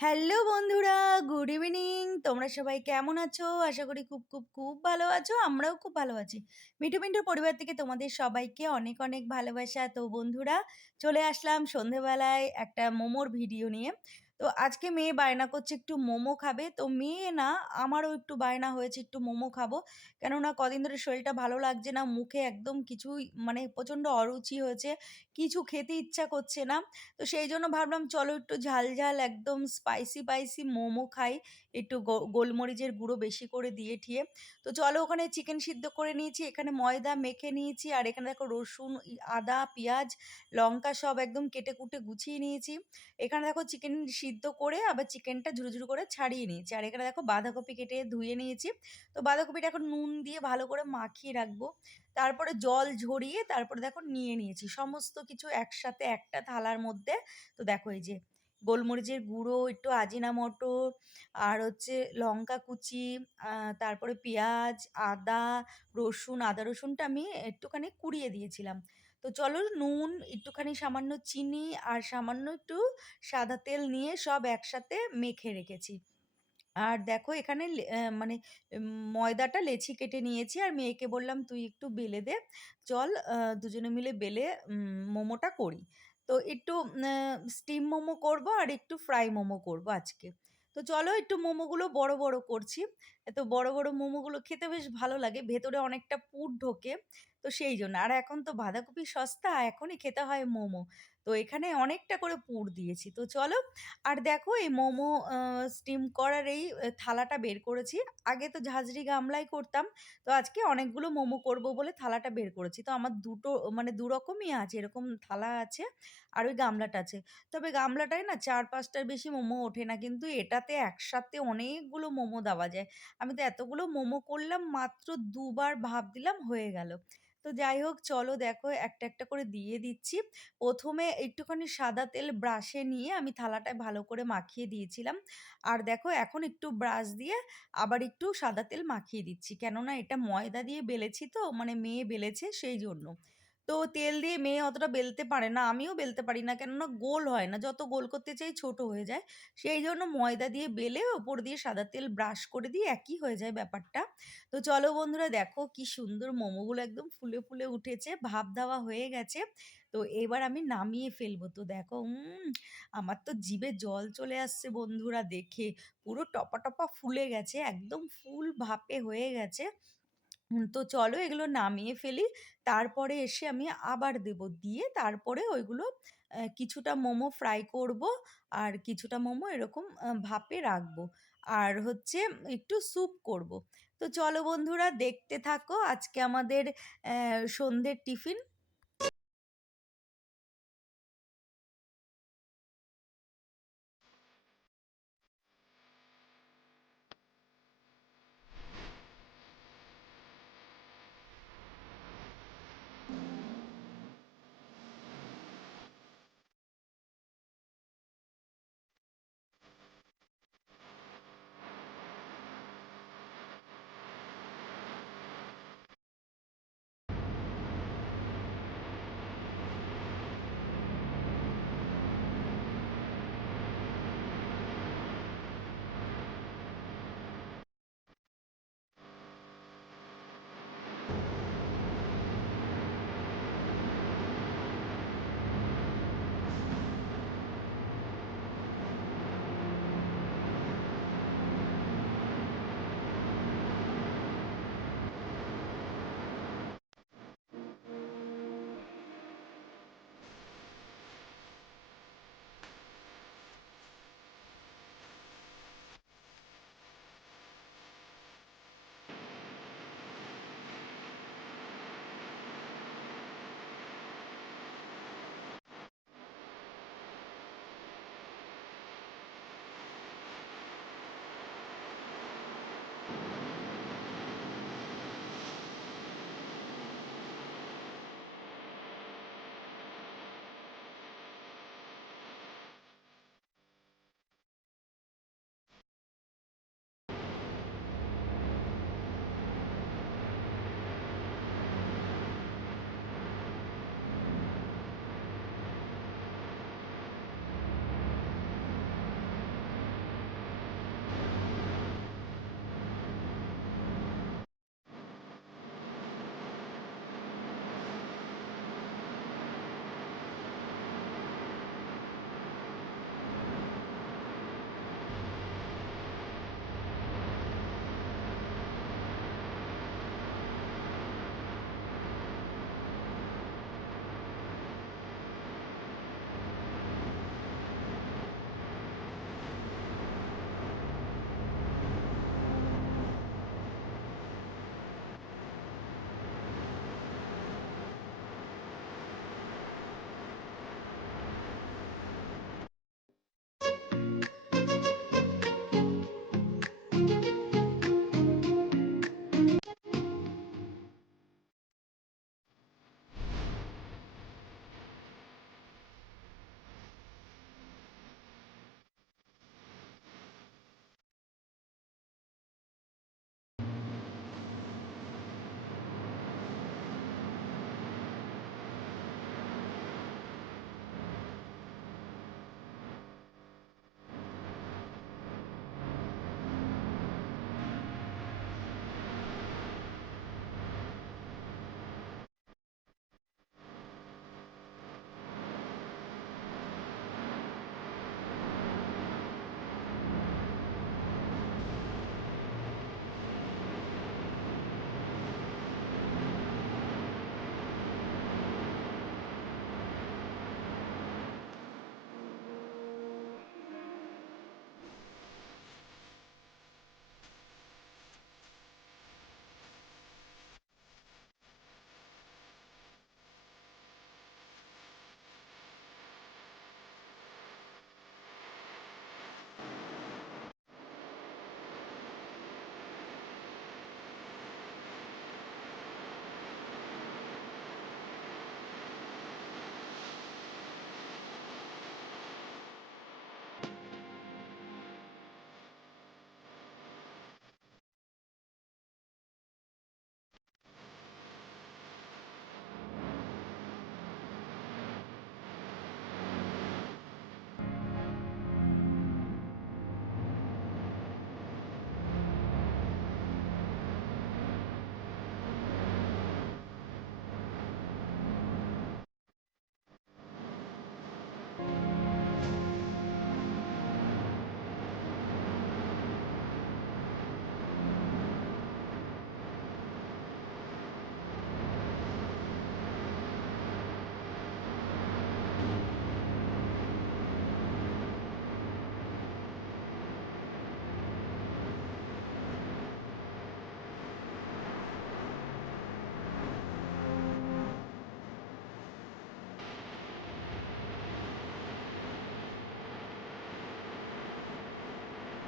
Hello বন্ধুরা, good evening. তোমরা সবাই কেমন আছো? আশা করি খুব খুব খুব ভালো আছো, আমরাও খুব ভালো আছি। মিঠু মিন্টুর পরিবার থেকে তোমাদের সবাইকে অনেক অনেক ভালোবাসা। তো বন্ধুরা, চলে আসলাম সন্ধেবেলায় একটা মোমোর ভিডিও নিয়ে। তো আজকে মেয়ে বায়না করছে একটু মোমো খাবে। তো মেয়ে না, আমারও একটু বায়না হয়েছে, একটু মোমো খাব। কেননা কদিন ধরে শরীরটা ভালো লাগছে না, মুখে একদম কিছুই মানে প্রচণ্ড অরুচি হয়েছে, কিছু খেতে ইচ্ছা করছে না। তো সেই জন্য ভাবলাম, চলো একটু ঝাল ঝাল, একদম স্পাইসি পাইসি মোমো খাই। একটু গোলমরিচের গুঁড়ো বেশি করে দিয়ে ঠিয়ে। তো চলো ওখানে চিকেন সিদ্ধ করে নিয়েছি, এখানে ময়দা মেখে নিয়েছি, আর এখানে দেখো রসুন আদা, পেঁয়াজ, লঙ্কা সব একদম কেটে কুটে গুছিয়ে নিয়েছি। এখানে দেখো চিকেন সিদ্ধ করে আবার চিকেনটা ঝুরু ঝুরু করে ছাড়িয়ে নিয়েছি। আর এখানে দেখো বাঁধাকপি কেটে ধুয়ে নিয়েছি। তো বাঁধাকপিটা এখন নুন দিয়ে ভালো করে মাখিয়ে রাখব। তারপরে জল ঝরিয়ে তারপরে দেখো নিয়ে নিয়েছি। সমস্ত কিছু একসাথে একটা থালার মধ্যে। তো দেখো এই যে গোলমরিচের গুঁড়ো, একটু আজিনা আজিনামোটো, আর হচ্ছে লঙ্কা কুচি তারপরে পেঁয়াজ, আদা, রসুন, আদা রসুনটা আমি একটুখানি কুড়িয়ে দিয়েছিলাম। তো চলো নুন একটুখানি সামান্য চিনি আর সামান্য একটু সাদা তেল নিয়ে সব একসাথে মেখে রেখেছি আর দেখো এখানে মানে ময়দাটা লেচি কেটে নিয়েছি আর মেয়েকে বললাম, "তুই একটু বেলে দে। চল দুজনে মিলে বেলে মোমোটা করি।" তো একটু স্টিম মোমো করব আর একটু ফ্রাই মোমো করব আজকে। তো চলো একটু মোমোগুলো বড়, বড় করছি। তো বড়, বড় মোমোগুলো খেতে বেশ ভালো লাগে। ভেতরে অনেকটা পুর ঢোকে। তো সেই জন্য আর এখন তো বাঁধাকপি সস্তা, এখনই খেতে হয় মোমো। তো এখানে অনেকটা করে পুর দিয়েছি। তো চলো আর দেখো এই মোমো স্টিম করার এই থালাটা বের করেছি। আগে তো ঝাঁঝরি গামলাই করতাম। তো আজকে অনেকগুলো মোমো করব বলে থালাটা বের করেছি। তো আমার দুটো মানে দুরকমই আছে। এরকম থালা আছে আর ওই গামলাটা আছে। তবে গামলাটায় না চার পাঁচটার বেশি মোমো ওঠে না। কিন্তু এটাতে একসাথে অনেকগুলো মোমো দেওয়া যায়। আমি তো এতগুলো মোমো করলাম মাত্র দুবার ভাব দিলাম হয়ে গেল। তো যাই হোক চলো দেখো একটা, একটা করে দিয়ে দিচ্ছি। প্রথমে একটুখানি সাদা তেল ব্রাশে নিয়ে আমি থালাটায় ভালো করে মাখিয়ে দিয়েছিলাম। আর দেখো এখন একটু ব্রাশ দিয়ে আবার একটু সাদা তেল মাখিয়ে দিচ্ছি। কেননা এটা ময়দা দিয়ে বেলেছি তো মানে মেয়ে বেলেছে সেইজন্য। তো তেল দিয়ে মেয়ে অতটা বেলতে পারে না, আমিও বেলতে পারি না। কেননা গোল হয় না। যত গোল করতে চাই ছোট হয়ে যায়। সেই জন্য ময়দা দিয়ে বেলে ওপর দিয়ে সাদা তেল ব্রাশ করে দিয়ে একই হয়ে যায় ব্যাপারটা। তো চলো বন্ধুরা দেখো কি সুন্দর মোমোগুলো একদম ফুলে, ফুলে উঠেছে। ভাব দেওয়া হয়ে গেছে। তো এবার আমি নামিয়ে ফেলব। তো দেখো আমার তো জিভে জল চলে আসছে বন্ধুরা দেখে। পুরো টপা, টপা ফুলে গেছে। একদম ফুল ভাপে হয়ে গেছে। তো চলো এগুলো নামিয়ে ফেলি। তারপরে এসে আমি আবার দেব দিয়ে তারপরে ওইগুলো কিছুটা মোমো ফ্রাই করব। আর কিছুটা মোমো এরকম ভাপে রাখব। আর হচ্ছে একটু স্যুপ করব। তো চলো বন্ধুরা, দেখতে থাকো। আজকে আমাদের সন্ধ্যের টিফিন।